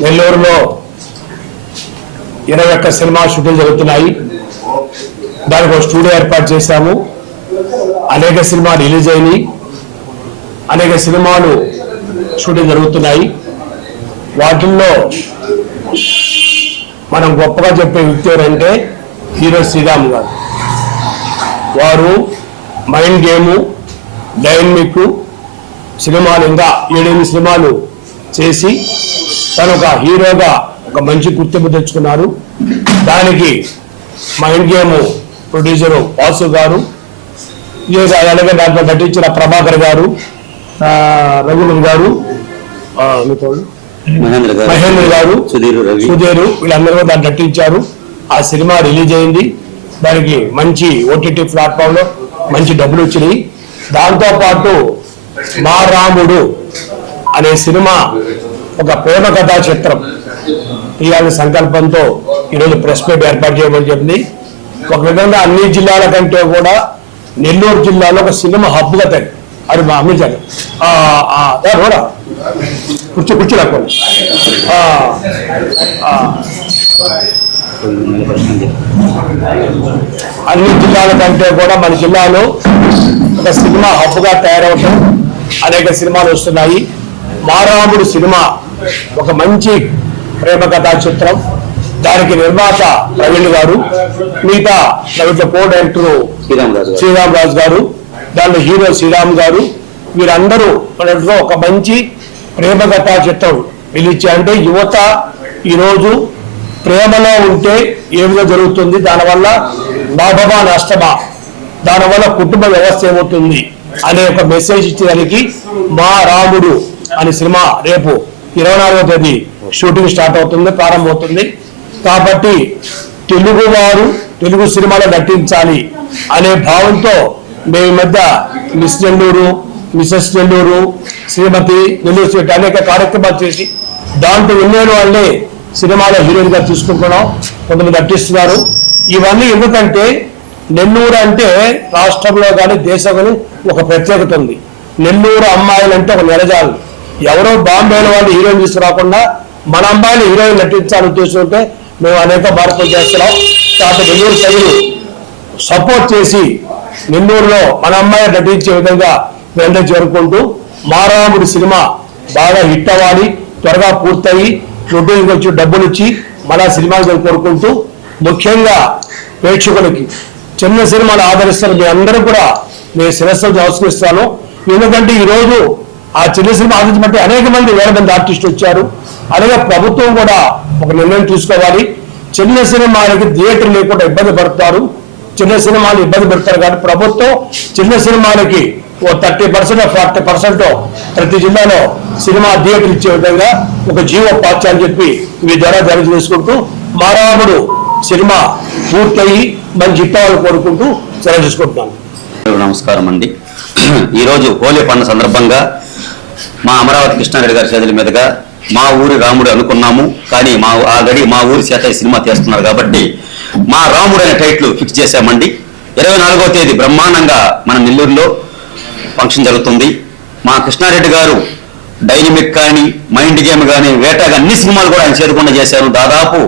నెల్లూరులో ఇరవై ఒక్క సినిమా షూటింగ్ జరుగుతున్నాయి. దానికి ఒక స్టూడియో ఏర్పాటు చేశాము. అనేక సినిమా రిలీజ్ అయినాయి. అనేక సినిమాలు షూటింగ్ జరుగుతున్నాయి. వాటిల్లో మనం గొప్పగా చెప్పే వ్యక్తి ఎవరంటే హీరో శ్రీరామ్ గారు. వారు మైండ్ గేము డైనమిక్ సినిమాలు ఇంకా ఏడెనిమిది సినిమాలు చేసి తను ఒక హీరోగా ఒక మంచి గుర్తింపు తెచ్చుకున్నారు. దానికి మైండ్ గేమ్ ప్రొడ్యూసరు వాసు గారు అలాగే దాంట్లో నటించిన ప్రభాకర్ గారు ఆ, రఘువరన్ గారు మీ? మహేంద్ర గారు సుధీర్ వీళ్ళందరూ కూడా దాన్ని నటించారు. ఆ సినిమా రిలీజ్ అయింది. దానికి మంచి ఓటీటీ ప్లాట్ఫామ్లో మంచి డబ్బులు వచ్చినాయి. దాంతో పాటు మా రాముడు అనే సినిమా ఒక ప్రేమ కథా చిత్రం. తీయాలని సంకల్పంతో ఈరోజు ప్రెస్ మీట్ ఏర్పాటు చేయమని చెప్పింది ఒక విధంగా అన్ని జిల్లాల కంటే కూడా నెల్లూరు జిల్లాలో ఒక సినిమా హబ్గా తగ్గి అది మా అమ్మ జగన్ కూడా కూర్చో కూర్చో లేకపోతే అన్ని జిల్లాల కంటే కూడా మన జిల్లాలో ఒక సినిమా హబ్గా తయారవటం అనేక సినిమాలు వస్తున్నాయి. మారాముడు సినిమా ఒక మంచి ప్రేమ కథా చిత్రం. దానికి నిర్మాత ప్రవీణ్ గారు మిగతా దాంట్లో కో డైరెక్టర్ శ్రీరామ్ రాజు గారు దాంట్లో హీరో శ్రీరామ్ గారు వీరందరూ మనలో ఒక మంచి ప్రేమ కథా చిత్రం రిలీజ్ అంటే యువత ఈరోజు ప్రేమలో ఉంటే ఏ విధంగా జరుగుతుంది? దానివల్ల లాభమా నష్టమా? దానివల్ల కుటుంబ వ్యవస్థ ఏమవుతుంది? అనే ఒక మెసేజ్ ఇచ్చేదానికి మా రాముడు అనే సినిమా రేపు ఇరవై నాలుగో తేదీ షూటింగ్ స్టార్ట్ అవుతుంది ప్రారంభమవుతుంది. కాబట్టి తెలుగు వారు తెలుగు సినిమాలో నటించాలి అనే భావంతో మేము మధ్య మిస్ నెల్లూరు మిసెస్ నెల్లూరు శ్రీమతి నెల్లూరు శ్రీమతి అనేక కార్యక్రమాలు చేసి దాంట్లో విన్న వాళ్ళే సినిమాలో హీరోయిన్గా తీసుకుంటున్నాం కొంతమంది నటిస్తున్నారు. ఇవన్నీ ఎందుకంటే నెల్లూరు అంటే రాష్ట్రంలో కానీ దేశంలో ఒక ప్రత్యేకత ఉంది. నెల్లూరు అమ్మాయిలు అంటే ఒక నెలజాలు. ఎవరో బాంబేలో వాళ్ళు హీరోయిన్ తీసుకురాకుండా మన అమ్మాయిని హీరోయిన్ నటించాలని ఉద్దేశంతో మేము అనేక మార్పులు చేస్తున్నాం. కాబట్టి నెల్లూరు ప్రజలు సపోర్ట్ చేసి నెల్లూరులో మన అమ్మాయి నటించే విధంగా వెంట చేరుకుంటూ మారాముడి సినిమా బాగా హిట్ అవ్వాలి త్వరగా పూర్తయి షూటింగ్ వచ్చి డబ్బులు ఇచ్చి మళ్ళా సినిమాలు కోరుకుంటూ ముఖ్యంగా ప్రేక్షకులకి చిన్న సినిమాలు ఆదరిస్తారు మీ అందరూ కూడా నేను శిరస్సు నమస్కరిస్తాను ఎందుకంటే ఈరోజు ఆ చిన్న సినిమా ఆలోచించమంటే అనేక మంది వేల మంది ఆర్టిస్టులు వచ్చారు. అలాగే ప్రభుత్వం కూడా ఒక నిర్ణయం తీసుకోవాలి. చిన్న సినిమాలకి థియేటర్ లేకుండా ఇబ్బంది పడతారు. చిన్న సినిమాలు ఇబ్బంది పెడతారు కానీ ప్రభుత్వం చిన్న సినిమాలకి ఓ థర్టీ పర్సెంట్ ఫార్టీ పర్సెంట్ ప్రతి జిల్లాలో సినిమా థియేటర్ ఇచ్చే విధంగా ఒక జీవో పార్చ్ అని చెప్పి మీ ద్వారా జారీ చేసుకుంటూ మారాముడు సినిమా పూర్తయి మంచి హిట్ కోరుకుంటూ సెలవు చేసుకుంటున్నాను నమస్కారం అండి. ఈరోజు హోలీ పండుగ సందర్భంగా మా అమరావతి కృష్ణారెడ్డి గారి చేతుల మీదుగా మా ఊరి రాముడు అనుకున్నాము కానీ మా ఆ గడి మా ఊరి చేత ఈ సినిమా తీస్తున్నారు కాబట్టి మా రాముడు అనే టైటిల్ ఫిక్స్ చేశామండి. ఇరవై నాలుగవ తేదీ బ్రహ్మాండంగా మన నెల్లూరులో ఫంక్షన్ జరుగుతుంది. మా కృష్ణారెడ్డి గారు డైనమిక్ కానీ మైండ్ గేమ్ కానీ వేట అన్ని సినిమాలు కూడా ఆయన చేరకుండా చేశారు. దాదాపు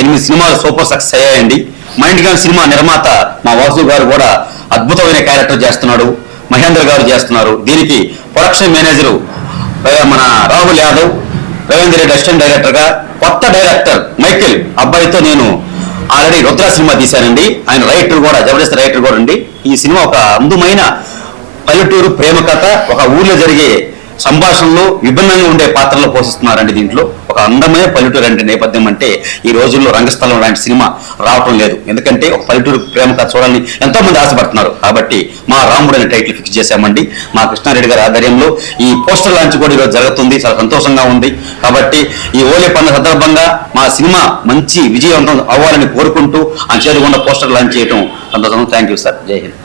ఎనిమిది సినిమాలు సూపర్ సక్సెస్ అయ్యాయండి. మైండ్ గేమ్ సినిమా నిర్మాత మా వాసు గారు కూడా అద్భుతమైన క్యారెక్టర్ చేస్తున్నాడు. మహేంద్ర గారు చేస్తున్నారు. దీనికి ప్రొడక్షన్ మేనేజరు మన రాహుల్ యాదవ్ రవీంద్ర రెడ్డి అసిస్టెంట్ డైరెక్టర్గా కొత్త డైరెక్టర్ మైకిల్ అబ్బాయితో నేను ఆల్రెడీ రుద్ర సినిమా తీశానండి. ఆయన రైటర్ కూడా జబర్దస్త్ రైటర్ కూడా అండి. ఈ సినిమా ఒక అందమైన పల్లెటూరు ప్రేమ కథ ఒక ఊర్లో జరిగే సంభాషణలు విభిన్నంగా ఉండే పాత్రలో పోషిస్తున్నారండి దీంట్లో. అందమైన పల్లెటూరు అంటే నేపథ్యం అంటే ఈ రోజుల్లో రంగస్థలం లాంటి సినిమా రావటం లేదు. ఎందుకంటే ఒక పల్లెటూరు ప్రేమ కథ చూడాలని ఎంతో మంది ఆశపడుతున్నారు. కాబట్టి మా రాముడు అనే టైటిల్ ఫిక్స్ చేశామండి. మా కృష్ణారెడ్డి గారి ఆధ్వర్యంలో ఈ పోస్టర్ లాంచ్ కూడా ఈరోజు జరుగుతుంది. చాలా సంతోషంగా ఉంది. కాబట్టి ఈ ఓలే పండుగ సందర్భంగా మా సినిమా మంచి విజయవంతం అవ్వాలని కోరుకుంటూ ఆ చేరుకున్న పోస్టర్ లాంచ్ చేయడం సంతోషం. థ్యాంక్ యూ సార్ జై హింద్.